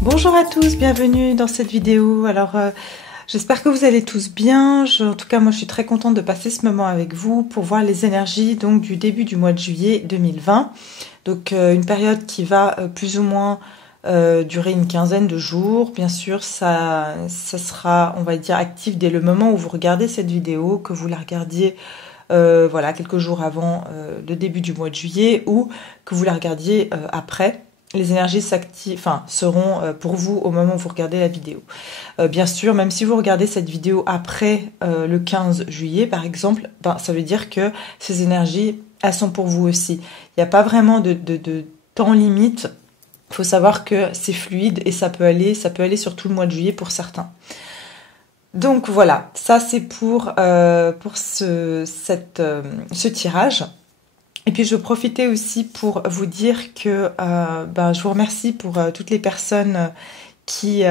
Bonjour à tous, bienvenue dans cette vidéo. Alors j'espère que vous allez tous bien. En tout cas moi je suis très contente de passer ce moment avec vous pour voir les énergies donc du début du mois de juillet 2020. Donc une période qui va plus ou moins durer une quinzaine de jours. Bien sûr ça sera, on va dire, actif dès le moment où vous regardez cette vidéo, que vous la regardiez voilà, quelques jours avant le début du mois de juillet ou que vous la regardiez après. Les énergies seront pour vous au moment où vous regardez la vidéo. Bien sûr, même si vous regardez cette vidéo après le 15 juillet, par exemple, ça veut dire que ces énergies, elles sont pour vous aussi. Il n'y a pas vraiment de temps limite. Il faut savoir que c'est fluide et ça peut aller sur tout le mois de juillet pour certains. Donc voilà, ça c'est pour ce tirage. Et puis je veux profiter aussi pour vous dire que je vous remercie pour toutes les personnes qui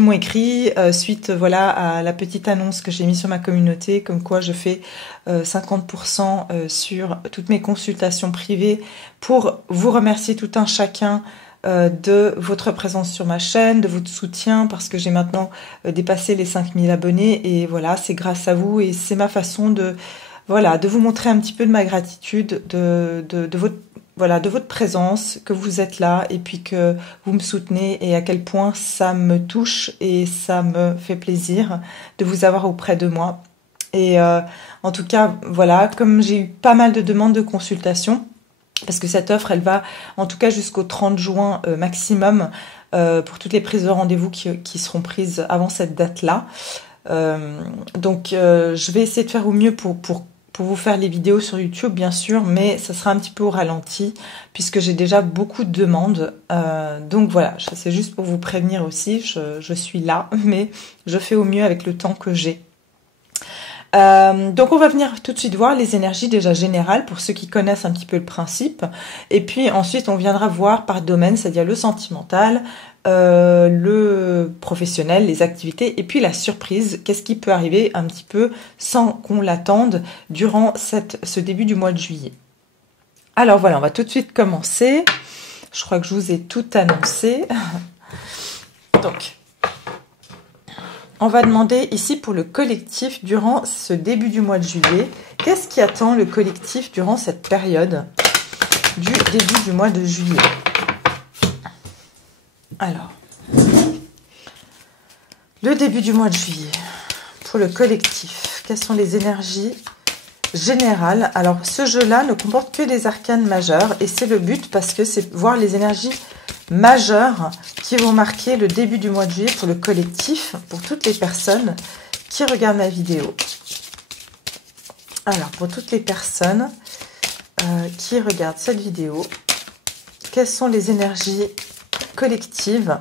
m'ont écrit suite voilà à la petite annonce que j'ai mise sur ma communauté, comme quoi je fais 50% sur toutes mes consultations privées, pour vous remercier tout un chacun de votre présence sur ma chaîne, de votre soutien, parce que j'ai maintenant dépassé les 5000 abonnés et voilà, c'est grâce à vous et c'est ma façon de vous montrer un petit peu de ma gratitude, de votre présence, que vous êtes là et puis que vous me soutenez et à quel point ça me touche et ça me fait plaisir de vous avoir auprès de moi. Et en tout cas, voilà, comme j'ai eu pas mal de demandes de consultation, parce que cette offre, elle va en tout cas jusqu'au 30 juin maximum pour toutes les prises de rendez-vous qui seront prises avant cette date-là. Donc je vais essayer de faire au mieux pour vous faire les vidéos sur YouTube, bien sûr, mais ça sera un petit peu au ralenti puisque j'ai déjà beaucoup de demandes. Donc voilà, c'est juste pour vous prévenir aussi, je suis là, mais je fais au mieux avec le temps que j'ai. Donc on va venir tout de suite voir les énergies déjà générales pour ceux qui connaissent un petit peu le principe, et puis ensuite on viendra voir par domaine, c'est-à-dire le sentimental, le professionnel, les activités et puis la surprise, qu'est-ce qui peut arriver un petit peu sans qu'on l'attende durant ce début du mois de juillet. Alors voilà, on va tout de suite commencer. Je crois que je vous ai tout annoncé. Donc on va demander ici pour le collectif durant ce début du mois de juillet. Qu'est-ce qui attend le collectif durant cette période du début du mois de juillet? Alors, le début du mois de juillet pour le collectif. Quelles sont les énergies générales? Alors, ce jeu-là ne comporte que des arcanes majeures et c'est le but parce que c'est voir les énergies majeures qui vont marquer le début du mois de juillet pour le collectif, pour toutes les personnes qui regardent ma vidéo. Alors, pour toutes les personnes qui regardent cette vidéo, quelles sont les énergies collectives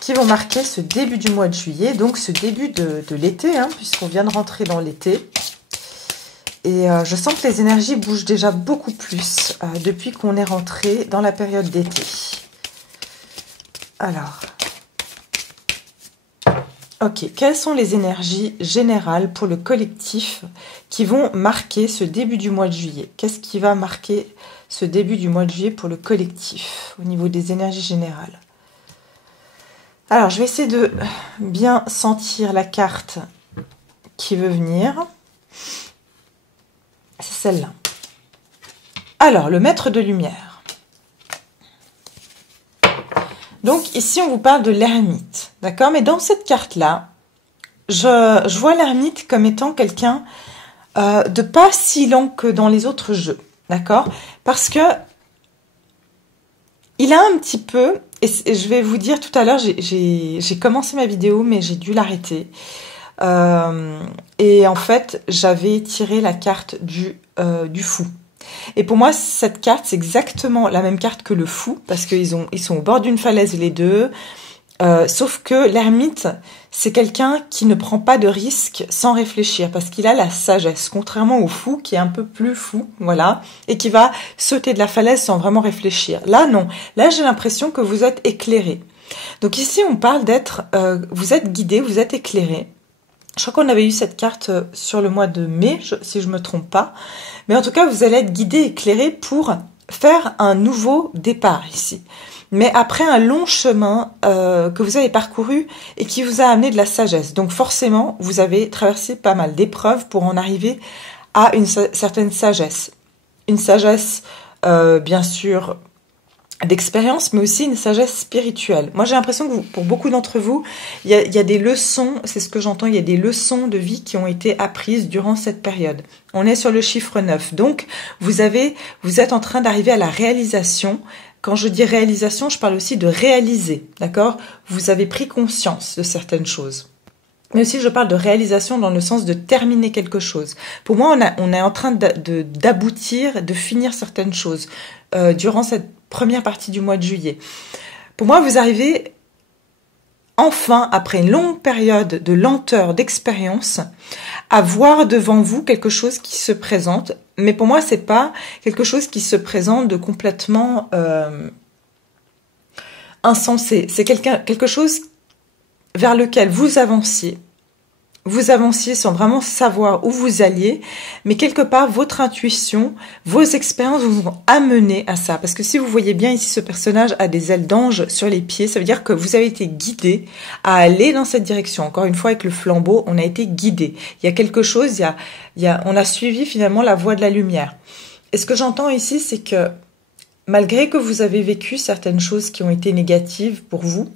qui vont marquer ce début du mois de juillet, donc ce début de l'été, puisqu'on vient de rentrer dans l'été. Et je sens que les énergies bougent déjà beaucoup plus depuis qu'on est rentré dans la période d'été. Alors, ok, quelles sont les énergies générales pour le collectif qui vont marquer ce début du mois de juillet? Qu'est-ce qui va marquer ce début du mois de juillet pour le collectif au niveau des énergies générales? Alors, je vais essayer de bien sentir la carte qui veut venir. C'est celle-là. Alors, le maître de lumière. Donc ici, on vous parle de l'ermite, d'accord? Mais dans cette carte-là, je vois l'ermite comme étant quelqu'un de pas si lent que dans les autres jeux, d'accord? Parce que il a un petit peu, et je vais vous dire tout à l'heure, j'ai commencé ma vidéo, mais j'ai dû l'arrêter. Et en fait, j'avais tiré la carte du fou. Et pour moi, cette carte, c'est exactement la même carte que le fou, parce qu'ils sont au bord d'une falaise les deux. Sauf que l'ermite, c'est quelqu'un qui ne prend pas de risques sans réfléchir, parce qu'il a la sagesse, contrairement au fou qui est un peu plus fou, voilà, et qui va sauter de la falaise sans vraiment réfléchir. Là, non. Là, j'ai l'impression que vous êtes éclairé. Donc ici, on parle d'être, vous êtes guidé, vous êtes éclairé. Je crois qu'on avait eu cette carte sur le mois de mai, si je me trompe pas. Mais en tout cas, vous allez être guidé, éclairé pour faire un nouveau départ ici. Mais après un long chemin que vous avez parcouru et qui vous a amené de la sagesse. Donc forcément, vous avez traversé pas mal d'épreuves pour en arriver à une certaine sagesse. Une sagesse, bien sûr, d'expérience, mais aussi une sagesse spirituelle. Moi, j'ai l'impression que pour beaucoup d'entre vous, il y a des leçons, c'est ce que j'entends, il y a des leçons de vie qui ont été apprises durant cette période. On est sur le chiffre 9. Donc, vous êtes en train d'arriver à la réalisation. Quand je dis réalisation, je parle aussi de réaliser, d'accord? Vous avez pris conscience de certaines choses. Mais aussi, je parle de réalisation dans le sens de terminer quelque chose. Pour moi, on est en train d'aboutir, de finir certaines choses durant cette première partie du mois de juillet. Pour moi, vous arrivez enfin, après une longue période de lenteur, d'expérience, à voir devant vous quelque chose qui se présente. Mais pour moi, c'est pas quelque chose qui se présente de complètement insensé. C'est quelque chose vers lequel vous avanciez. Vous avanciez sans vraiment savoir où vous alliez, mais quelque part, votre intuition, vos expériences vous ont amené à ça. Parce que si vous voyez bien ici, ce personnage a des ailes d'ange sur les pieds, ça veut dire que vous avez été guidé à aller dans cette direction. Encore une fois, avec le flambeau, on a été guidé. Il y a quelque chose, on a suivi finalement la voie de la lumière. Et ce que j'entends ici, c'est que malgré que vous avez vécu certaines choses qui ont été négatives pour vous,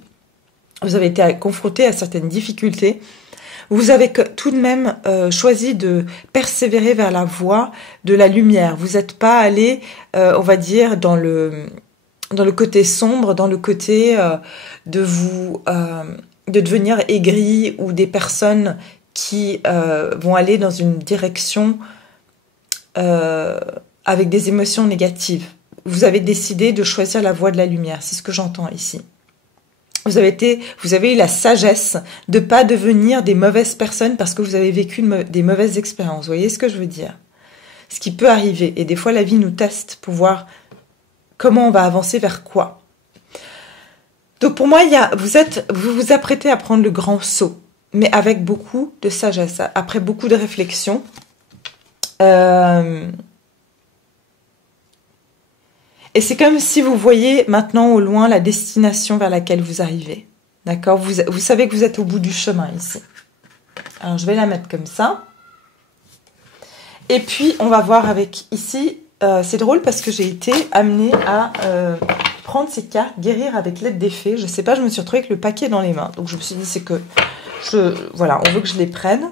vous avez été confronté à certaines difficultés, vous avez tout de même choisi de persévérer vers la voie de la lumière. Vous n'êtes pas allé, on va dire, dans le côté sombre, dans le côté de devenir aigri, ou des personnes qui vont aller dans une direction avec des émotions négatives. Vous avez décidé de choisir la voie de la lumière. C'est ce que j'entends ici. Vous avez eu la sagesse de ne pas devenir des mauvaises personnes parce que vous avez vécu des mauvaises expériences. Vous voyez ce que je veux dire? Ce qui peut arriver. Et des fois, la vie nous teste pour voir comment on va avancer vers quoi. Donc pour moi, vous vous apprêtez à prendre le grand saut, mais avec beaucoup de sagesse, après beaucoup de réflexion. Et c'est comme si vous voyez maintenant au loin la destination vers laquelle vous arrivez. D'accord? Vous savez que vous êtes au bout du chemin ici. Alors, je vais la mettre comme ça. Et puis, on va voir avec ici. C'est drôle parce que j'ai été amenée à prendre ces cartes, guérir avec l'aide des fées. Je ne sais pas, je me suis retrouvée avec le paquet dans les mains. Donc, je me suis dit, c'est que voilà, on veut que je les prenne.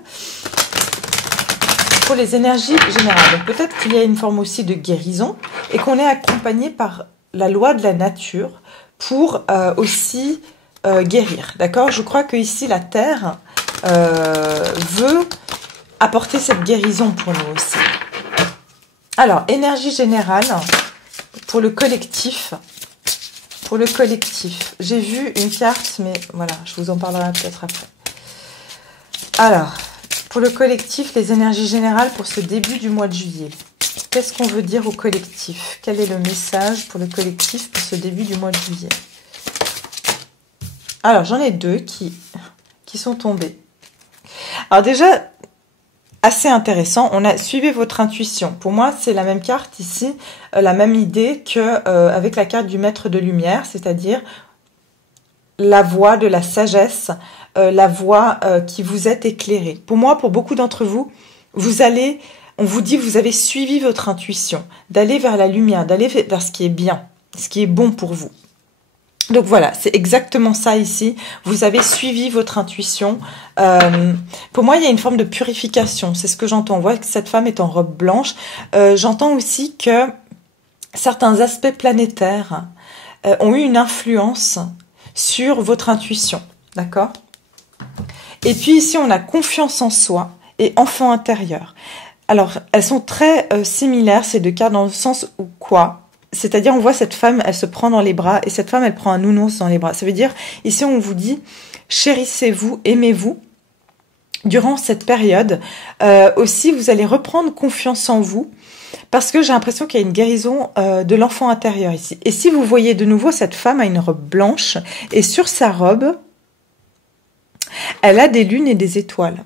Pour les énergies générales. Donc peut-être qu'il y a une forme aussi de guérison et qu'on est accompagné par la loi de la nature pour aussi guérir. D'accord? Je crois que ici la Terre veut apporter cette guérison pour nous aussi. Alors, énergie générale pour le collectif. Pour le collectif. J'ai vu une carte, mais voilà, je vous en parlerai peut-être après. Alors, pour le collectif, les énergies générales pour ce début du mois de juillet. Qu'est-ce qu'on veut dire au collectif? Quel est le message pour le collectif pour ce début du mois de juillet? Alors, j'en ai deux qui sont tombés. Alors déjà, assez intéressant, on a suivi votre intuition. Pour moi, c'est la même carte ici, la même idée qu'avec la carte du maître de lumière, c'est-à-dire la voie de la sagesse, la voie qui vous est éclairée. Pour moi, pour beaucoup d'entre vous, on vous dit, vous avez suivi votre intuition, d'aller vers la lumière, d'aller vers ce qui est bien, ce qui est bon pour vous. Donc voilà, c'est exactement ça ici. Vous avez suivi votre intuition. Pour moi, il y a une forme de purification. C'est ce que j'entends. On voit que cette femme est en robe blanche. J'entends aussi que certains aspects planétaires ont eu une influence sur votre intuition. D'accord? Et puis ici, on a confiance en soi et enfant intérieur. Alors, elles sont très similaires, ces deux cartes, dans le sens où quoi? C'est-à-dire, on voit cette femme, elle se prend dans les bras, et cette femme, elle prend un nounours dans les bras. Ça veut dire, ici, on vous dit chérissez-vous, aimez-vous durant cette période. Aussi, vous allez reprendre confiance en vous parce que j'ai l'impression qu'il y a une guérison de l'enfant intérieur ici. Et si vous voyez de nouveau, cette femme a une robe blanche et sur sa robe, elle a des lunes et des étoiles.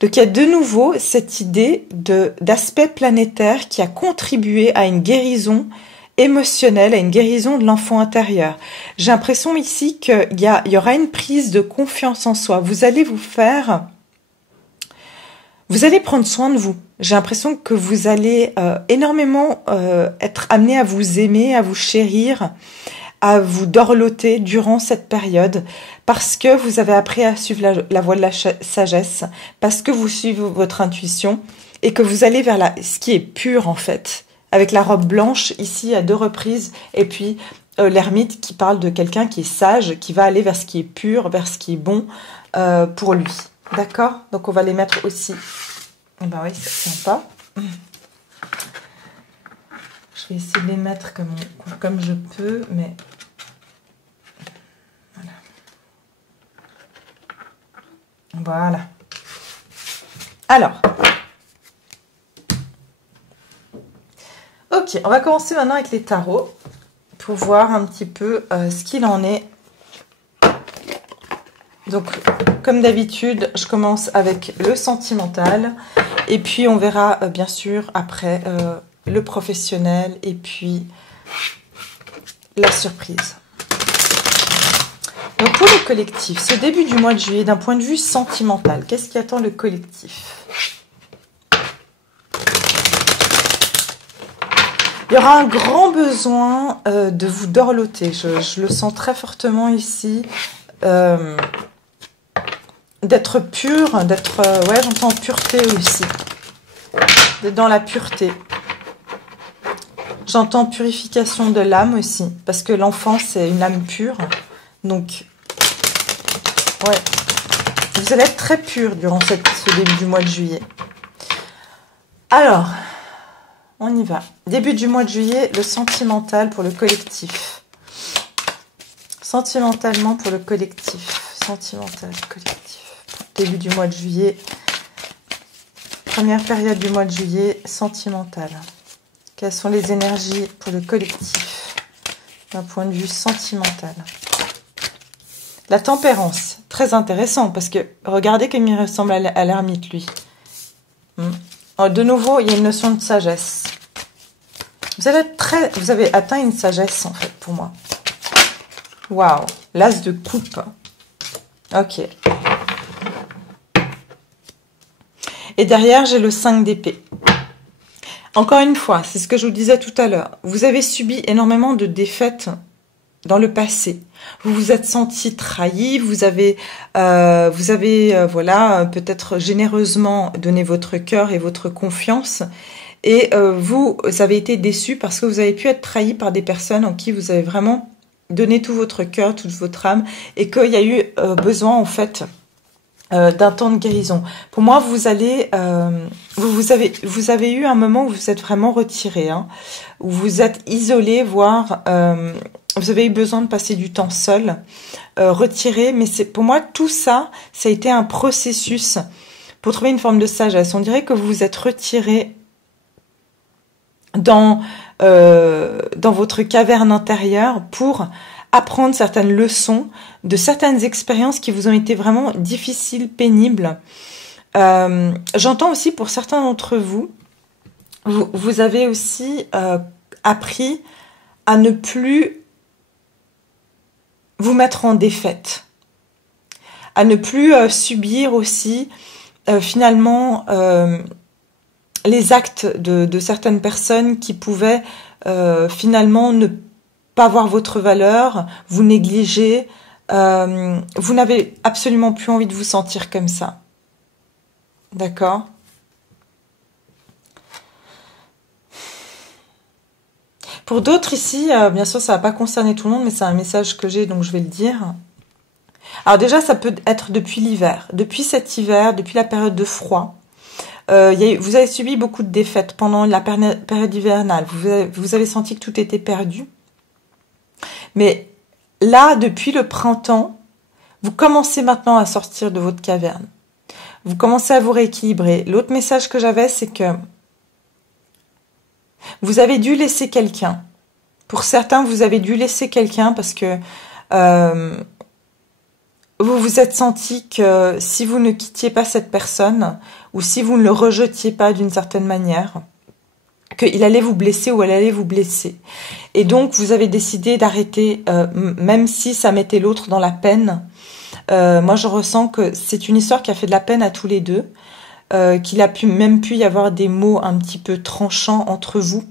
Donc il y a de nouveau cette idée d'aspect planétaire qui a contribué à une guérison émotionnelle, à une guérison de l'enfant intérieur. J'ai l'impression ici qu'il y aura une prise de confiance en soi. Vous allez prendre soin de vous. J'ai l'impression que vous allez énormément être amené à vous aimer, à vous chérir, à vous dorloter durant cette période parce que vous avez appris à suivre la voie de la sagesse, parce que vous suivez votre intuition et que vous allez vers ce qui est pur en fait, avec la robe blanche ici à 2 reprises et puis l'ermite qui parle de quelqu'un qui est sage, qui va aller vers ce qui est pur, vers ce qui est bon pour lui. D'accord? Donc on va les mettre aussi. Eh ben oui, c'est sympa. Je vais essayer de les mettre comme je peux, mais voilà. Alors, ok, on va commencer maintenant avec les tarots pour voir un petit peu ce qu'il en est. Donc, comme d'habitude, je commence avec le sentimental et puis on verra bien sûr après le professionnel et puis la surprise. Donc pour le collectif, ce début du mois de juillet, d'un point de vue sentimental, qu'est-ce qui attend le collectif? Il y aura un grand besoin de vous dorloter. Je le sens très fortement ici. D'être pur, d'être... ouais, j'entends pureté aussi. D'être dans la pureté. J'entends purification de l'âme aussi. Parce que l'enfant, c'est une âme pure. Donc, ouais. Vous allez être très pur durant ce début du mois de juillet. Alors, on y va. Début du mois de juillet, le sentimental pour le collectif. Sentimentalement pour le collectif. Sentimental, collectif. Début du mois de juillet. Première période du mois de juillet, sentimentale. Quelles sont les énergies pour le collectif d'un point de vue sentimental? La tempérance, très intéressant parce que regardez comme il ressemble à l'ermite lui. De nouveau, il y a une notion de sagesse. Vous avez atteint une sagesse en fait pour moi. Waouh, l'as de coupe. Ok. Et derrière, j'ai le 5 d'épée. Encore une fois, c'est ce que je vous disais tout à l'heure. Vous avez subi énormément de défaites dans le passé. Vous vous êtes senti trahi, vous avez voilà, peut-être généreusement donné votre cœur et votre confiance. Et vous avez été déçu parce que vous avez pu être trahi par des personnes en qui vous avez vraiment donné tout votre cœur, toute votre âme. Et qu'il y a eu besoin, en fait... d'un temps de guérison. Pour moi, vous avez eu un moment où vous êtes vraiment retiré, hein, où vous êtes isolé, voire vous avez eu besoin de passer du temps seul, retiré. Mais pour moi, tout ça, ça a été un processus pour trouver une forme de sagesse. On dirait que vous vous êtes retiré dans votre caverne intérieure pour apprendre certaines leçons de certaines expériences qui vous ont été vraiment difficiles, pénibles. J'entends aussi pour certains d'entre vous, vous avez aussi appris à ne plus vous mettre en défaite, à ne plus subir aussi finalement les actes de certaines personnes qui pouvaient finalement ne pas voir votre valeur, vous négliger, vous n'avez absolument plus envie de vous sentir comme ça. D'accord? Pour d'autres ici, bien sûr, ça ne va pas concerner tout le monde, mais c'est un message que j'ai, donc je vais le dire. Alors déjà, ça peut être depuis l'hiver. Depuis cet hiver, depuis la période de froid, vous avez subi beaucoup de défaites pendant la période hivernale. Vous avez senti que tout était perdu. Mais là, depuis le printemps, Vous commencez maintenant à sortir de votre caverne. Vous commencez à vous rééquilibrer. L'autre message que j'avais, c'est que vous avez dû laisser quelqu'un. Pour certains, vous avez dû laisser quelqu'un parce que vous vous êtes senti que si vous ne quittiez pas cette personne ou si vous ne le rejetiez pas d'une certaine manière, qu'il allait vous blesser ou elle allait vous blesser. Et donc, vous avez décidé d'arrêter, même si ça mettait l'autre dans la peine. Moi, je ressens que c'est une histoire qui a fait de la peine à tous les deux, qu'il a même pu y avoir des mots un petit peu tranchants entre vous.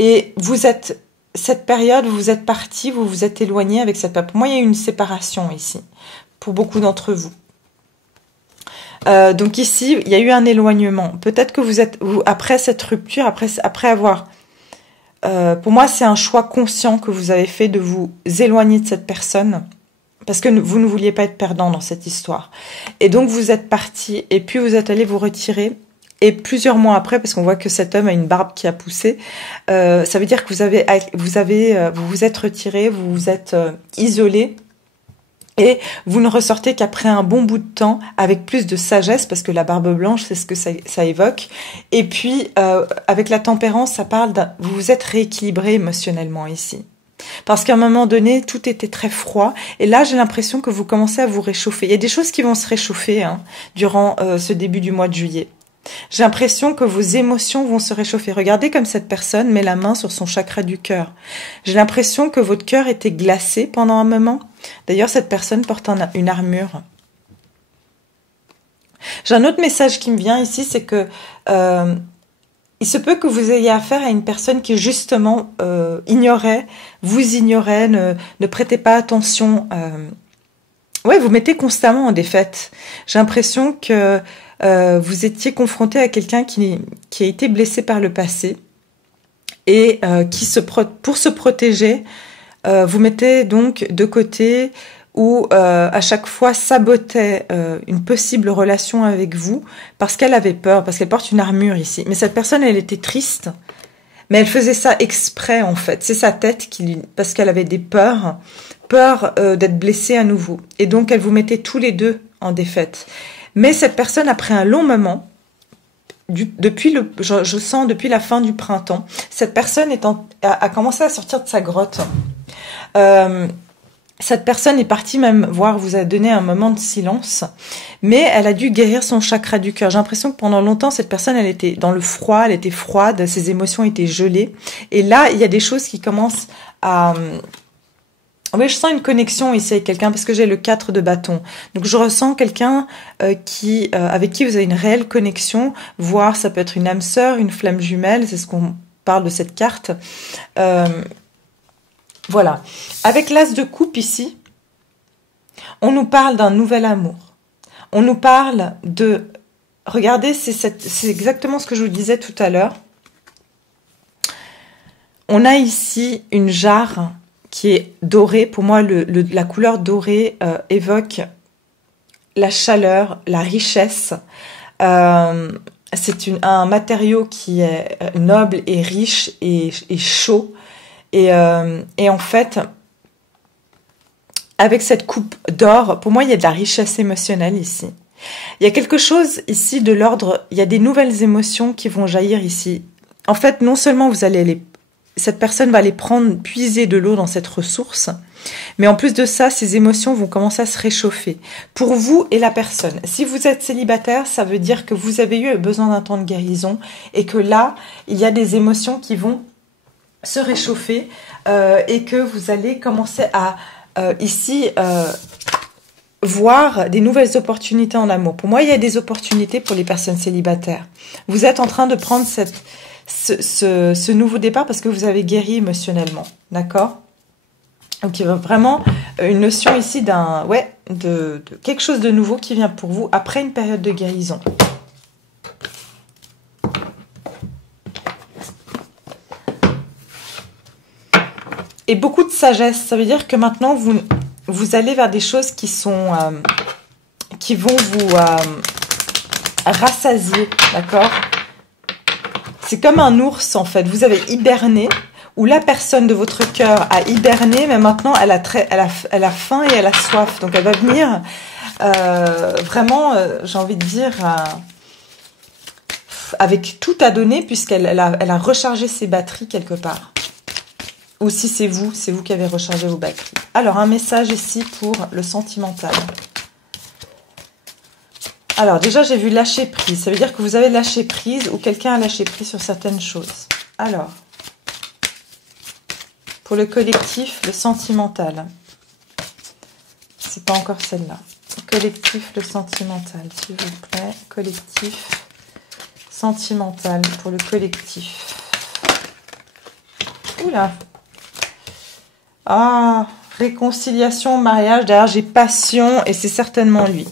Et vous êtes, cette période, vous êtes partis, vous vous êtes éloignés avec cette personne. Pour moi, il y a eu une séparation ici, pour beaucoup d'entre vous. Donc ici, il y a eu un éloignement. Peut-être que après cette rupture, après avoir... pour moi, c'est un choix conscient que vous avez fait de vous éloigner de cette personne. Parce que vous ne vouliez pas être perdant dans cette histoire. Et donc, vous êtes parti et puis vous êtes allé vous retirer. Et plusieurs mois après, parce qu'on voit que cet homme a une barbe qui a poussé, ça veut dire que vous vous êtes retiré, vous vous êtes isolé. Et vous ne ressortez qu'après un bon bout de temps, avec plus de sagesse, parce que la barbe blanche, c'est ce que ça évoque. Et puis, avec la tempérance, ça parle vous vous êtes rééquilibré émotionnellement ici. Parce qu'à un moment donné, tout était très froid. Et là, j'ai l'impression que vous commencez à vous réchauffer. Il y a des choses qui vont se réchauffer durant ce début du mois de juillet. J'ai l'impression que vos émotions vont se réchauffer. Regardez comme cette personne met la main sur son chakra du cœur. J'ai l'impression que votre cœur était glacé pendant un moment. D'ailleurs, cette personne porte une armure. J'ai un autre message qui me vient ici, c'est que il se peut que vous ayez affaire à une personne qui justement vous ignorait, ne prêtez pas attention. Ouais, vous mettez constamment en défaite. J'ai l'impression que vous étiez confronté à quelqu'un qui a été blessé par le passé et pour se protéger, vous mettez donc de côté ou à chaque fois sabotait une possible relation avec vous parce qu'elle avait peur, parce qu'elle porte une armure ici. Mais cette personne, elle était triste, mais elle faisait ça exprès en fait. C'est sa tête parce qu'elle avait des peur d'être blessée à nouveau. Et donc elle vous mettait tous les deux en défaite. Mais cette personne, après un long moment, je sens depuis la fin du printemps, cette personne a commencé à sortir de sa grotte. Cette personne est partie même vous a donné un moment de silence, mais elle a dû guérir son chakra du cœur. J'ai l'impression que pendant longtemps, cette personne, elle était dans le froid, elle était froide, ses émotions étaient gelées. Et là, il y a des choses qui commencent à... Oui, je sens une connexion ici avec quelqu'un parce que j'ai le 4 de bâton. Donc, je ressens quelqu'un avec qui vous avez une réelle connexion, voire ça peut être une âme sœur, une flamme jumelle, c'est ce qu'on parle de cette carte. Voilà. Avec l'as de coupe ici, on nous parle d'un nouvel amour. On nous parle de... Regardez, c'est exactement ce que je vous disais tout à l'heure. On a ici une jarre qui est dorée. Pour moi, la couleur dorée évoque la chaleur, la richesse. C'est un matériau qui est noble et riche et chaud. Et en fait, avec cette coupe d'or, pour moi, il y a de la richesse émotionnelle ici. Il y a quelque chose ici de l'ordre, il y a des nouvelles émotions qui vont jaillir ici. En fait, non seulement cette personne va aller puiser de l'eau dans cette ressource, mais en plus de ça, ces émotions vont commencer à se réchauffer. Pour vous et la personne. Si vous êtes célibataire, ça veut dire que vous avez eu besoin d'un temps de guérison et que là, il y a des émotions qui vont se réchauffer et que vous allez commencer à voir des nouvelles opportunités en amour. Pour moi, il y a des opportunités pour les personnes célibataires. Vous êtes en train de prendre ce nouveau départ parce que vous avez guéri émotionnellement, d'accord? Donc il y a vraiment une notion ici de quelque chose de nouveau qui vient pour vous après une période de guérison. Et beaucoup de sagesse, ça veut dire que maintenant vous allez vers des choses qui vont vous rassasier, d'accord? C'est comme un ours en fait, vous avez hiberné où la personne de votre cœur a hiberné, mais maintenant elle a faim et elle a soif. Donc elle va venir vraiment, j'ai envie de dire, avec tout à donner, puisqu'elle a rechargé ses batteries quelque part. Ou si c'est vous qui avez rechargé vos batteries. Alors, un message ici pour le sentimental. Alors, déjà, j'ai vu lâcher prise. Ça veut dire que vous avez lâché prise ou quelqu'un a lâché prise sur certaines choses. Alors, pour le collectif, le sentimental. C'est pas encore celle-là. Collectif, le sentimental, s'il vous plaît. Collectif, sentimental pour le collectif. Oula! Ah, réconciliation, mariage, derrière j'ai passion et c'est certainement lui.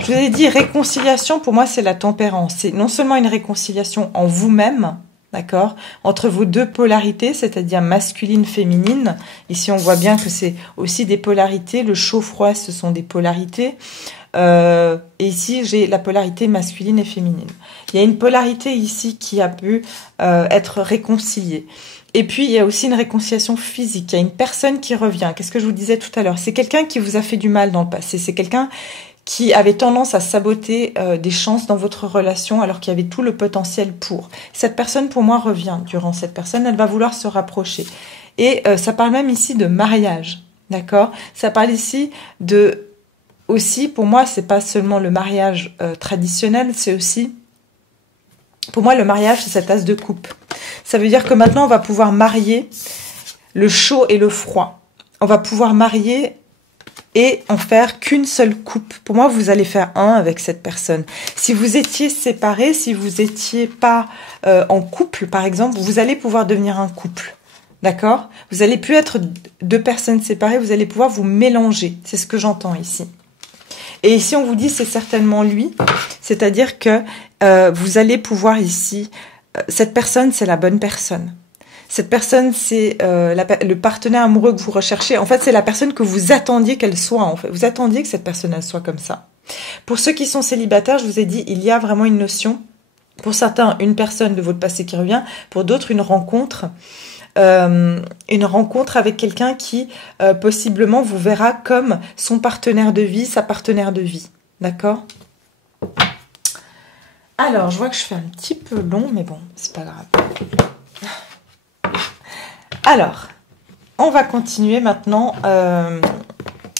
Je vous ai dit, réconciliation, pour moi c'est la tempérance. C'est non seulement une réconciliation en vous-même, d'accord, entre vos deux polarités, c'est-à-dire masculine, féminine. Ici on voit bien que c'est aussi des polarités, le chaud-froid ce sont des polarités. Et ici j'ai la polarité masculine et féminine. Il y a une polarité ici qui a pu être réconciliée. Et puis, il y a aussi une réconciliation physique. Il y a une personne qui revient. Qu'est-ce que je vous disais tout à l'heure? C'est quelqu'un qui vous a fait du mal dans le passé. C'est quelqu'un qui avait tendance à saboter des chances dans votre relation alors qu'il y avait tout le potentiel pour. Cette personne, pour moi, revient durant cette personne. Elle va vouloir se rapprocher. Et ça parle même ici de mariage. D'accord? Ça parle ici de... Aussi, pour moi, c'est pas seulement le mariage traditionnel, c'est aussi... Pour moi, le mariage, c'est cette as de coupe. Ça veut dire que maintenant, on va pouvoir marier le chaud et le froid. On va pouvoir marier et en faire qu'une seule coupe. Pour moi, vous allez faire un avec cette personne. Si vous étiez séparés, si vous étiez pas en couple, par exemple, vous allez pouvoir devenir un couple. D'accord? Vous allez plus être deux personnes séparées, vous allez pouvoir vous mélanger. C'est ce que j'entends ici. Et ici, on vous dit c'est certainement lui, c'est-à-dire que vous allez pouvoir ici, cette personne, c'est la bonne personne. Cette personne, c'est le partenaire amoureux que vous recherchez. En fait, c'est la personne que vous attendiez qu'elle soit. En fait, vous attendiez que cette personne elle soit comme ça. Pour ceux qui sont célibataires, je vous ai dit, il y a vraiment une notion. Pour certains, une personne de votre passé qui revient. Pour d'autres, une rencontre avec quelqu'un qui possiblement vous verra comme son partenaire de vie, sa partenaire de vie. D'accord? Alors, je vois que je fais un petit peu long, mais bon, c'est pas grave. Alors, on va continuer maintenant.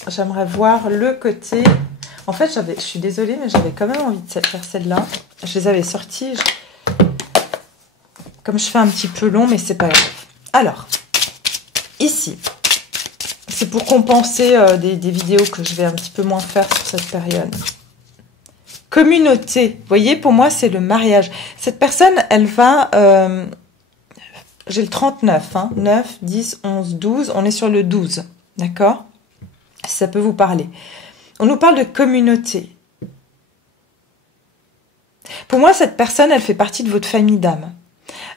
J'aimerais voir le côté... En fait, je suis désolée, mais j'avais quand même envie de faire celle-là. Je les avais sorties. Comme je fais un petit peu long, mais c'est pas grave. Alors, ici, c'est pour compenser des vidéos que je vais un petit peu moins faire sur cette période. Communauté, vous voyez, pour moi, c'est le mariage. Cette personne, elle va... j'ai le 39, hein, 9, 10, 11, 12. On est sur le 12, d'accord? Si ça peut vous parler. On nous parle de communauté. Pour moi, cette personne, elle fait partie de votre famille d'âme.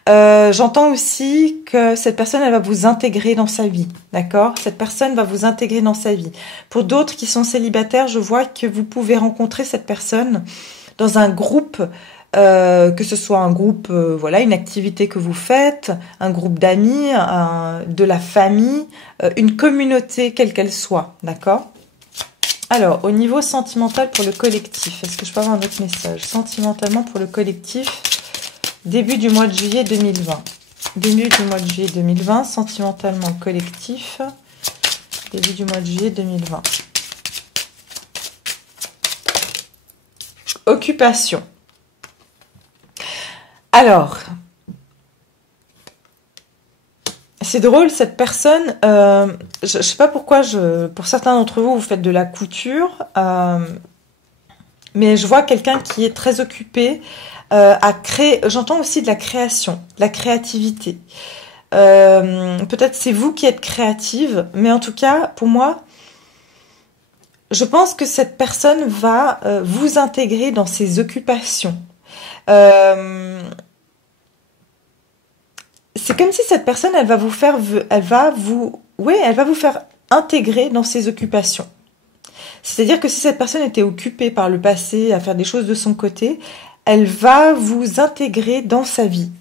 J'entends aussi que cette personne, elle va vous intégrer dans sa vie, d'accord? Cette personne va vous intégrer dans sa vie. Pour d'autres qui sont célibataires, je vois que vous pouvez rencontrer cette personne dans un groupe, que ce soit un groupe, voilà, une activité que vous faites, un groupe d'amis, de la famille, une communauté quelle qu'elle soit, d'accord? Alors, au niveau sentimental pour le collectif, est-ce que je peux avoir un autre message? Sentimentalement pour le collectif, début du mois de juillet 2020. Début du mois de juillet 2020, sentimentalement collectif, début du mois de juillet 2020. Occupation. Alors, c'est drôle, cette personne, je ne sais pas pourquoi, pour certains d'entre vous, vous faites de la couture, mais je vois quelqu'un qui est très occupé à créer, j'entends aussi de la création, de la créativité. Peut-être c'est vous qui êtes créative, mais en tout cas, pour moi, je pense que cette personne va vous intégrer dans ses occupations. C'est comme si cette personne, elle va vous faire intégrer dans ses occupations. C'est-à-dire que si cette personne était occupée par le passé à faire des choses de son côté, elle va vous intégrer dans sa vie.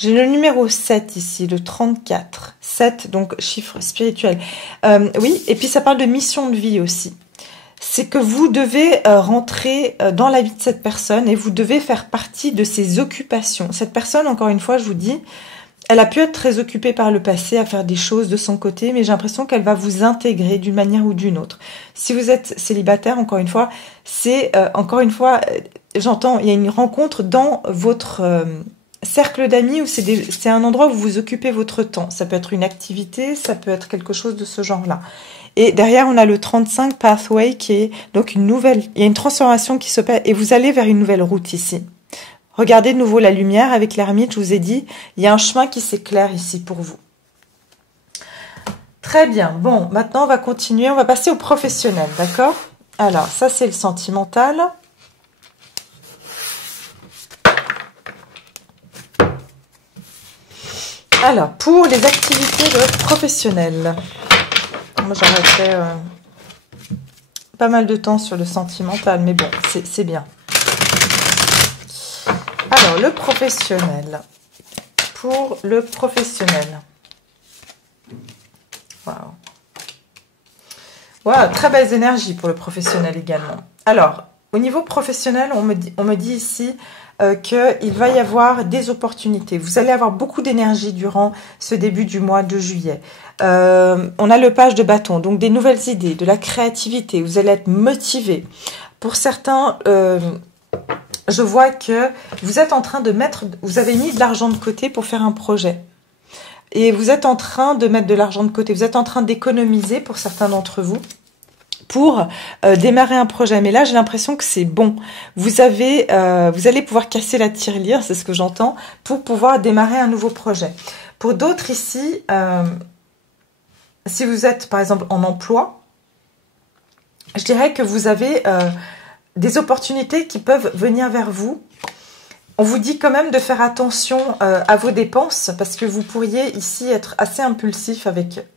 J'ai le numéro 7 ici, le 34. 7, donc chiffre spirituel. Oui, et puis ça parle de mission de vie aussi. C'est que vous devez rentrer dans la vie de cette personne et vous devez faire partie de ses occupations. Cette personne, encore une fois, je vous dis, elle a pu être très occupée par le passé à faire des choses de son côté, mais j'ai l'impression qu'elle va vous intégrer d'une manière ou d'une autre. Si vous êtes célibataire, encore une fois, c'est, j'entends, il y a une rencontre dans votre cercle d'amis où c'est un endroit où vous occupez votre temps. Ça peut être une activité, ça peut être quelque chose de ce genre-là. Et derrière, on a le 35 Pathway qui est donc une nouvelle, il y a une transformation qui s'opère et vous allez vers une nouvelle route ici. Regardez de nouveau la lumière avec l'ermite, je vous ai dit, il y a un chemin qui s'éclaire ici pour vous. Très bien, bon, maintenant on va continuer, on va passer au professionnel, d'accord? Alors, ça c'est le sentimental. Alors, pour les activités de professionnels, moi j'aurais fait pas mal de temps sur le sentimental, mais bon, c'est bien. Alors, le professionnel. Pour le professionnel. Waouh. Wow, très belles énergies pour le professionnel également. Alors, au niveau professionnel, on me dit ici qu'il va y avoir des opportunités. Vous allez avoir beaucoup d'énergie durant ce début du mois de juillet. On a le page de bâton, donc des nouvelles idées, de la créativité. Vous allez être motivé. Pour certains, je vois que vous êtes en train de vous avez mis de l'argent de côté pour faire un projet. Et vous êtes en train de mettre de l'argent de côté. Vous êtes en train d'économiser pour certains d'entre vous pour démarrer un projet. Mais là, j'ai l'impression que c'est bon. Vous allez pouvoir casser la tirelire, c'est ce que j'entends, pour pouvoir démarrer un nouveau projet. Pour d'autres ici, si vous êtes par exemple en emploi, je dirais que vous avez des opportunités qui peuvent venir vers vous. On vous dit quand même de faire attention à vos dépenses parce que vous pourriez ici être assez impulsif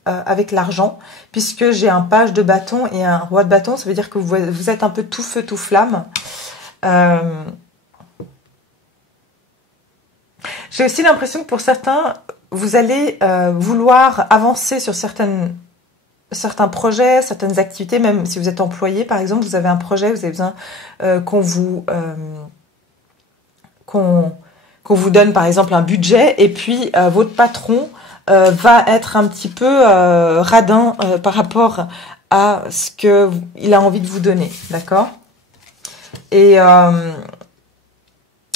avec l'argent puisque j'ai un page de bâton et un roi de bâton. Ça veut dire que vous êtes un peu tout feu, tout flamme. J'ai aussi l'impression que pour certains, vous allez vouloir avancer sur certains projets, certaines activités, même si vous êtes employé, par exemple, vous avez un projet, vous avez besoin qu'on vous donne, par exemple, un budget, et puis votre patron va être un petit peu radin par rapport à ce qu'il a envie de vous donner, d'accord? Et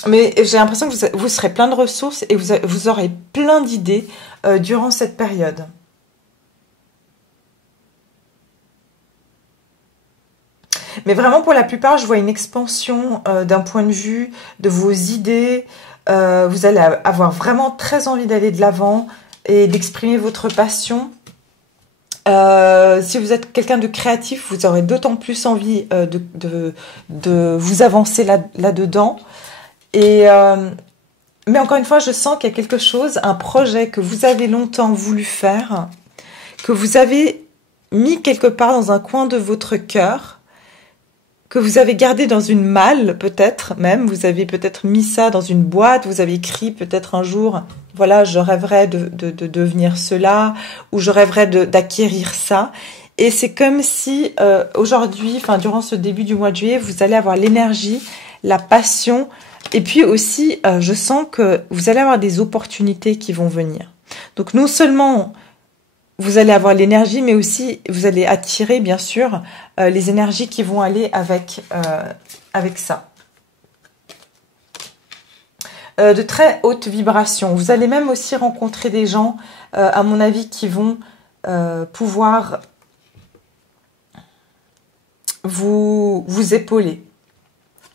mais j'ai l'impression que vous serez plein de ressources et vous aurez plein d'idées durant cette période. Mais vraiment, pour la plupart, je vois une expansion d'un point de vue de vos idées. Vous allez avoir vraiment très envie d'aller de l'avant et d'exprimer votre passion. Si vous êtes quelqu'un de créatif, vous aurez d'autant plus envie de vous avancer là-dedans. Mais encore une fois, je sens qu'il y a quelque chose, un projet que vous avez longtemps voulu faire, que vous avez mis quelque part dans un coin de votre cœur, que vous avez gardé dans une malle, peut-être même, vous avez peut-être mis ça dans une boîte, vous avez écrit peut-être un jour, voilà, je rêverais de devenir cela, ou je rêverais d'acquérir ça. Et c'est comme si aujourd'hui, enfin durant ce début du mois de juillet, vous allez avoir l'énergie, la passion, et puis aussi, je sens que vous allez avoir des opportunités qui vont venir. Donc non seulement vous allez avoir l'énergie, mais aussi vous allez attirer, bien sûr, les énergies qui vont aller avec ça. De très haute vibration. Vous allez même aussi rencontrer des gens, à mon avis, qui vont pouvoir vous épauler.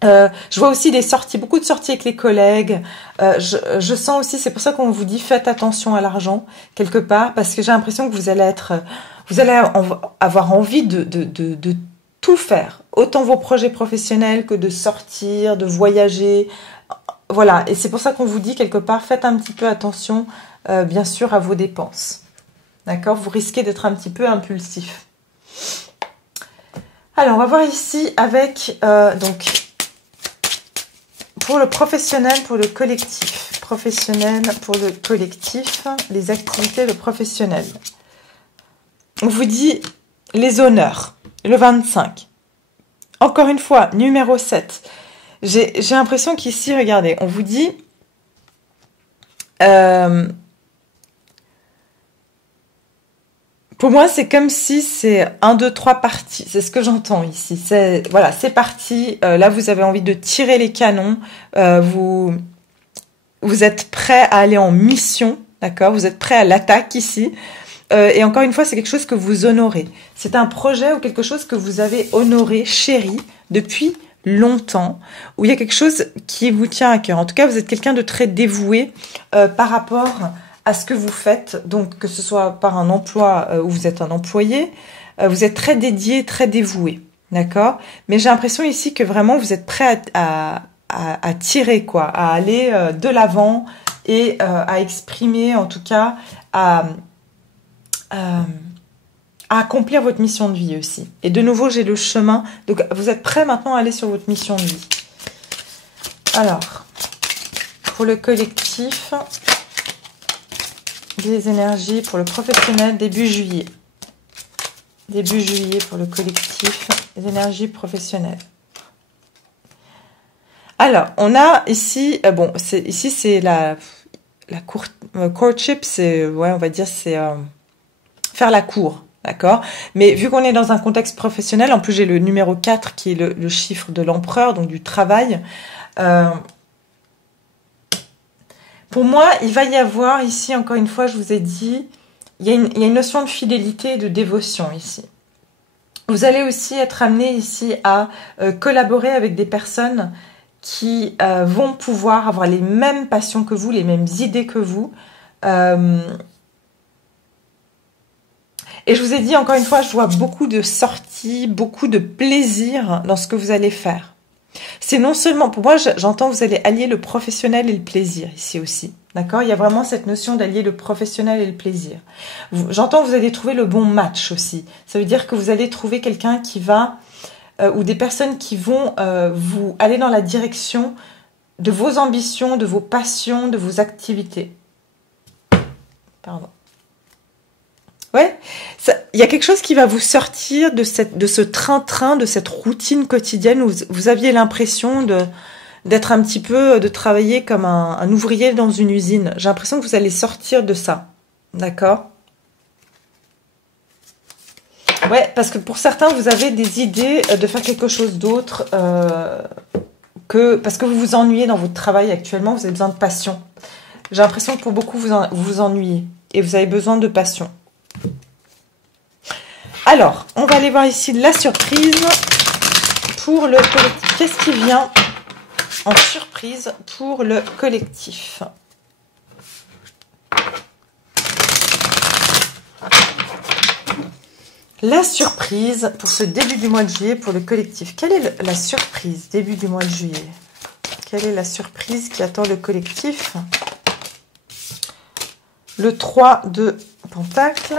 Je vois aussi des sorties, beaucoup de sorties avec les collègues. Je sens aussi, c'est pour ça qu'on vous dit faites attention à l'argent quelque part, parce que j'ai l'impression que vous allez avoir envie de tout faire, autant vos projets professionnels que de sortir, de voyager. Voilà, et c'est pour ça qu'on vous dit quelque part faites un petit peu attention, bien sûr, à vos dépenses. D'accord? Vous risquez d'être un petit peu impulsif. Alors, on va voir ici avec donc. Pour le professionnel, pour le collectif. professionnel pour le collectif, les activités de professionnel. On vous dit les honneurs, le 25. Encore une fois, numéro 7. J'ai l'impression qu'ici, regardez, on vous dit... pour moi, c'est comme si c'est 1, 2, 3 parties. C'est ce que j'entends ici. Voilà, c'est parti. Là, vous avez envie de tirer les canons. Vous êtes prêt à aller en mission, d'accord? Vous êtes prêt à l'attaque ici. Et encore une fois, c'est quelque chose que vous honorez. C'est un projet ou quelque chose que vous avez honoré, chéri, depuis longtemps, où il y a quelque chose qui vous tient à cœur. En tout cas, vous êtes quelqu'un de très dévoué par rapport à ce que vous faites, donc que ce soit par un emploi où vous êtes un employé, vous êtes très dédié, très dévoué, d'accord? Mais j'ai l'impression ici que vraiment vous êtes prêt à tirer, quoi, à aller de l'avant et à exprimer, en tout cas, à accomplir votre mission de vie aussi. Et de nouveau, j'ai le chemin. Donc, vous êtes prêt maintenant à aller sur votre mission de vie. Alors, pour le collectif, des énergies pour le professionnel, début juillet. Début juillet pour le collectif, les énergies professionnelles. Alors, on a ici, bon, ici c'est la courtship, c'est, ouais, on va dire, c'est faire la cour, d'accord? Mais vu qu'on est dans un contexte professionnel, en plus j'ai le numéro 4 qui est le chiffre de l'empereur, donc du travail. Pour moi, il va y avoir ici, encore une fois, je vous ai dit, il y a une notion de fidélité et de dévotion ici. Vous allez aussi être amené ici à collaborer avec des personnes qui vont pouvoir avoir les mêmes passions que vous, les mêmes idées que vous. Et je vous ai dit, encore une fois, je vois beaucoup de sorties, beaucoup de plaisir dans ce que vous allez faire. C'est non seulement, pour moi, j'entends vous allez allier le professionnel et le plaisir ici aussi. D'accord? Il y a vraiment cette notion d'allier le professionnel et le plaisir. J'entends que vous allez trouver le bon match aussi. Ça veut dire que vous allez trouver quelqu'un qui va, ou des personnes qui vont vous aller dans la direction de vos ambitions, de vos passions, de vos activités. Pardon. Ouais, il y a quelque chose qui va vous sortir de ce train-train, de cette routine quotidienne où vous aviez l'impression d'être un petit peu, de travailler comme un ouvrier dans une usine. J'ai l'impression que vous allez sortir de ça, d'accord? Ouais, parce que pour certains, vous avez des idées de faire quelque chose d'autre parce que vous vous ennuyez dans votre travail actuellement, vous avez besoin de passion. J'ai l'impression que pour beaucoup, vous vous ennuyez et vous avez besoin de passion. Alors, on va aller voir ici la surprise pour le collectif. Qu'est-ce qui vient en surprise pour le collectif? La surprise pour ce début du mois de juillet pour le collectif. Quelle est la surprise début du mois de juillet? Quelle est la surprise qui attend le collectif? Le 3 de Pentacle.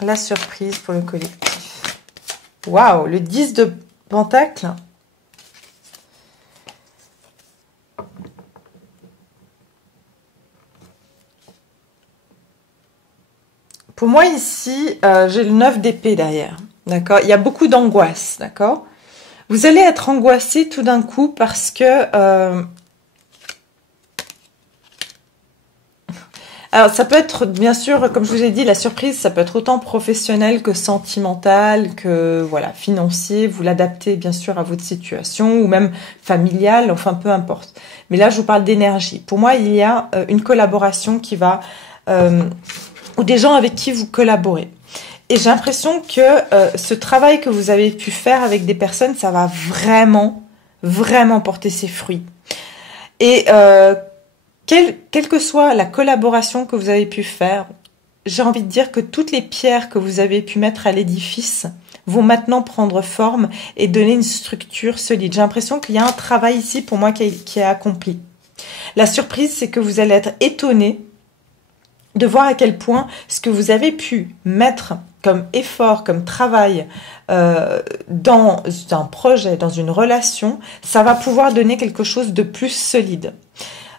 La surprise pour le collectif. Waouh, le 10 de Pentacle. Pour moi ici, j'ai le 9 d'épée derrière. D'accord? Il y a beaucoup d'angoisse, d'accord? Vous allez être angoissé tout d'un coup parce que... alors, ça peut être, bien sûr, comme je vous ai dit, la surprise, ça peut être autant professionnel que sentimental, que voilà, financier. Vous l'adaptez, bien sûr, à votre situation, ou même familiale, enfin, peu importe. Mais là, je vous parle d'énergie. Pour moi, il y a une collaboration qui va... ou des gens avec qui vous collaborez. Et j'ai l'impression que ce travail que vous avez pu faire avec des personnes, ça va vraiment, vraiment porter ses fruits. Et quelle que soit la collaboration que vous avez pu faire, j'ai envie de dire que toutes les pierres que vous avez pu mettre à l'édifice vont maintenant prendre forme et donner une structure solide. J'ai l'impression qu'il y a un travail ici pour moi qui est accompli. La surprise, c'est que vous allez être étonné de voir à quel point ce que vous avez pu mettre comme effort, comme travail dans un projet, dans une relation, ça va pouvoir donner quelque chose de plus solide.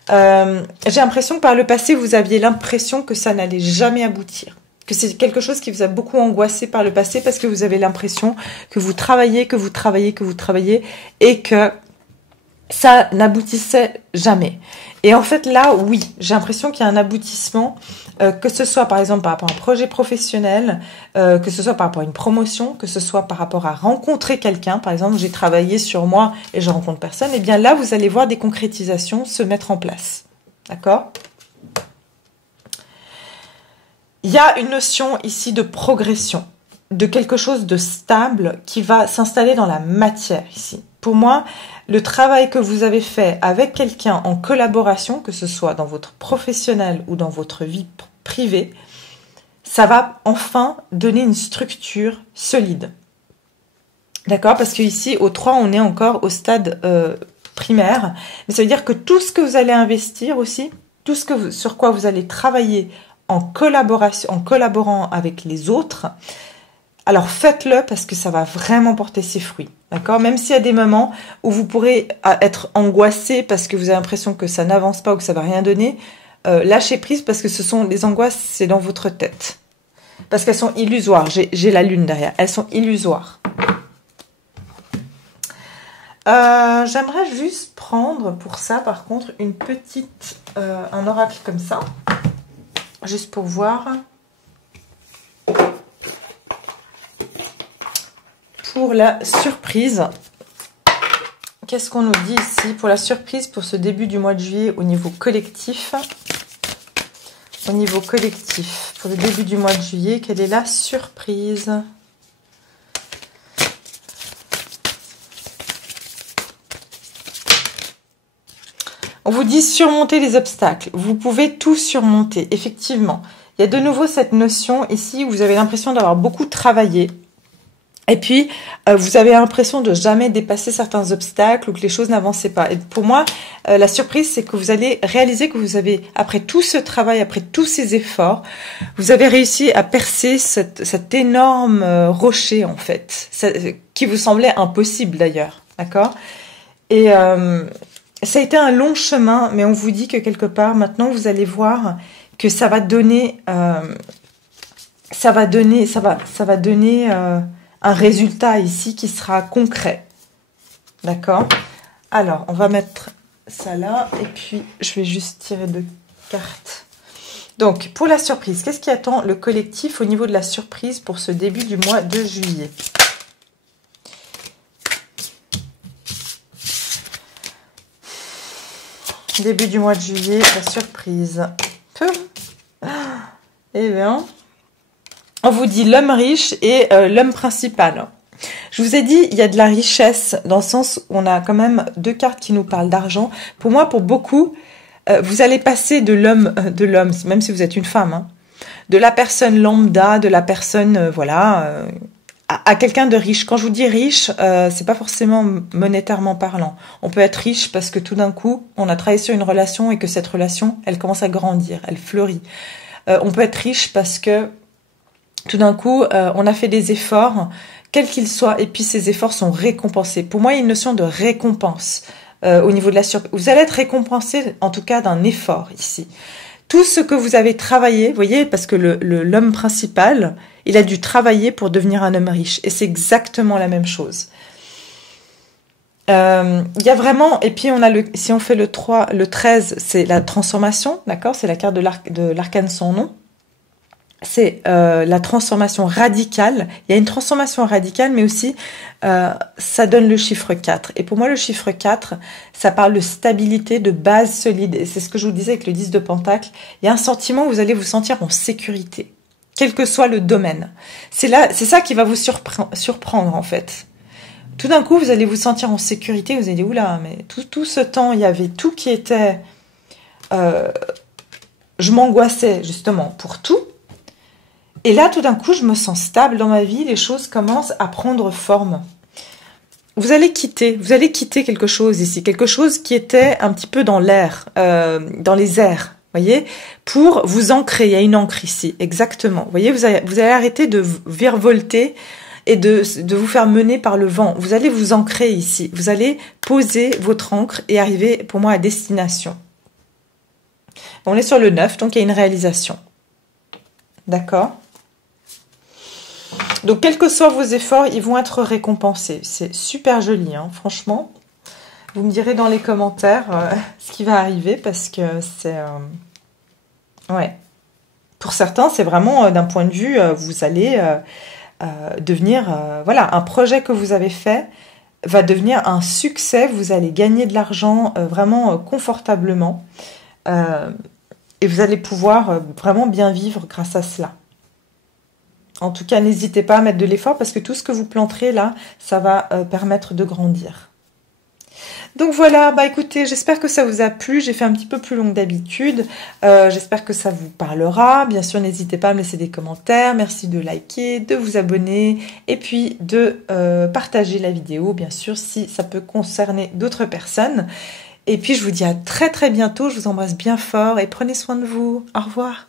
J'ai l'impression que par le passé, vous aviez l'impression que ça n'allait jamais aboutir. Que c'est quelque chose qui vous a beaucoup angoissé par le passé parce que vous avez l'impression que vous travaillez, que vous travaillez, que vous travaillez et que ça n'aboutissait jamais. Et en fait, là, oui, j'ai l'impression qu'il y a un aboutissement, que ce soit par exemple par rapport à un projet professionnel, que ce soit par rapport à une promotion, que ce soit par rapport à rencontrer quelqu'un. Par exemple, j'ai travaillé sur moi et je rencontre personne. Et bien là, vous allez voir des concrétisations se mettre en place. D'accord ? Il y a une notion ici de progression, de quelque chose de stable qui va s'installer dans la matière ici. Pour moi, le travail que vous avez fait avec quelqu'un en collaboration, que ce soit dans votre professionnel ou dans votre vie privée, ça va enfin donner une structure solide. D'accord ? Parce qu'ici, au 3, on est encore au stade primaire. Mais ça veut dire que tout ce que vous allez investir aussi, tout ce que sur quoi vous allez travailler en collaborant avec les autres, alors faites-le parce que ça va vraiment porter ses fruits. D'accord ? Même s'il y a des moments où vous pourrez être angoissé parce que vous avez l'impression que ça n'avance pas ou que ça ne va rien donner, lâchez prise parce que ce sont les angoisses, c'est dans votre tête. Parce qu'elles sont illusoires. J'ai la lune derrière. Elles sont illusoires. J'aimerais juste prendre pour ça, par contre, un oracle comme ça. Juste pour voir. Pour la surprise, qu'est-ce qu'on nous dit ici pour la surprise pour ce début du mois de juillet au niveau collectif? Au niveau collectif, pour le début du mois de juillet, quelle est la surprise? On vous dit surmonter les obstacles. Vous pouvez tout surmonter, effectivement. Il y a de nouveau cette notion ici où vous avez l'impression d'avoir beaucoup travaillé. Et puis, vous avez l'impression de jamais dépasser certains obstacles ou que les choses n'avançaient pas. Et pour moi, la surprise, c'est que vous allez réaliser que vous avez, après tout ce travail, après tous ces efforts, vous avez réussi à percer cet énorme rocher, en fait, qui vous semblait impossible d'ailleurs. D'accord ? Et ça a été un long chemin, mais on vous dit que quelque part, maintenant, vous allez voir que ça va donner un résultat ici qui sera concret. D'accord ? Alors, on va mettre ça là. Et puis, je vais juste tirer 2 cartes. Donc, pour la surprise, qu'est-ce qui attend le collectif au niveau de la surprise pour ce début du mois de juillet ? Début du mois de juillet, la surprise. Eh bien... On vous dit l'homme riche et l'homme principal. Je vous ai dit, il y a de la richesse dans le sens où on a quand même 2 cartes qui nous parlent d'argent. Pour moi, pour beaucoup, vous allez passer de l'homme, même si vous êtes une femme, hein, de la personne lambda, de la personne, à quelqu'un de riche. Quand je vous dis riche, c'est pas forcément monétairement parlant. On peut être riche parce que tout d'un coup, on a travaillé sur une relation et que cette relation, elle commence à grandir, elle fleurit. On peut être riche parce que tout d'un coup, on a fait des efforts, quels qu'ils soient, et puis ces efforts sont récompensés. Pour moi, il y a une notion de récompense au niveau de la surprise. Vous allez être récompensé, en tout cas, d'un effort ici. Tout ce que vous avez travaillé, vous voyez, parce que l'homme principal, il a dû travailler pour devenir un homme riche. Et c'est exactement la même chose. Il y a vraiment, et puis on a si on fait le 13, c'est la transformation, d'accord? C'est la carte de l'arcane sans nom. C'est la transformation radicale. Il y a une transformation radicale, mais aussi ça donne le chiffre 4. Et pour moi, le chiffre 4, ça parle de stabilité, de base solide. Et c'est ce que je vous disais avec le 10 de Pentacle. Il y a un sentiment où vous allez vous sentir en sécurité, quel que soit le domaine. C'est ça qui va vous surprendre en fait. Tout d'un coup, vous allez vous sentir en sécurité. Vous allez dire, oula, mais tout ce temps, il y avait tout qui était... je m'angoissais justement pour tout. Et là, tout d'un coup, je me sens stable dans ma vie. Les choses commencent à prendre forme. Vous allez quitter quelque chose ici. Quelque chose qui était un petit peu dans l'air, dans les airs. voyez, pour vous ancrer. Il y a une ancre ici, exactement. Vous voyez, vous allez arrêter de virevolter et de vous faire mener par le vent. Vous allez vous ancrer ici. Vous allez poser votre ancre et arriver, pour moi, à destination. On est sur le 9, donc il y a une réalisation. D'accord? Donc, quels que soient vos efforts, ils vont être récompensés. C'est super joli, hein, franchement. Vous me direz dans les commentaires ce qui va arriver, parce que c'est... ouais. Pour certains, c'est vraiment, d'un point de vue, vous allez devenir... voilà, un projet que vous avez fait va devenir un succès. Vous allez gagner de l'argent vraiment confortablement. Et vous allez pouvoir vraiment bien vivre grâce à cela. En tout cas, n'hésitez pas à mettre de l'effort parce que tout ce que vous planterez là, ça va permettre de grandir. Donc voilà, bah écoutez, j'espère que ça vous a plu. J'ai fait un petit peu plus long que d'habitude. J'espère que ça vous parlera. Bien sûr, n'hésitez pas à me laisser des commentaires. Merci de liker, de vous abonner et puis de partager la vidéo, bien sûr, si ça peut concerner d'autres personnes. Et puis, je vous dis à très très bientôt. Je vous embrasse bien fort et prenez soin de vous. Au revoir.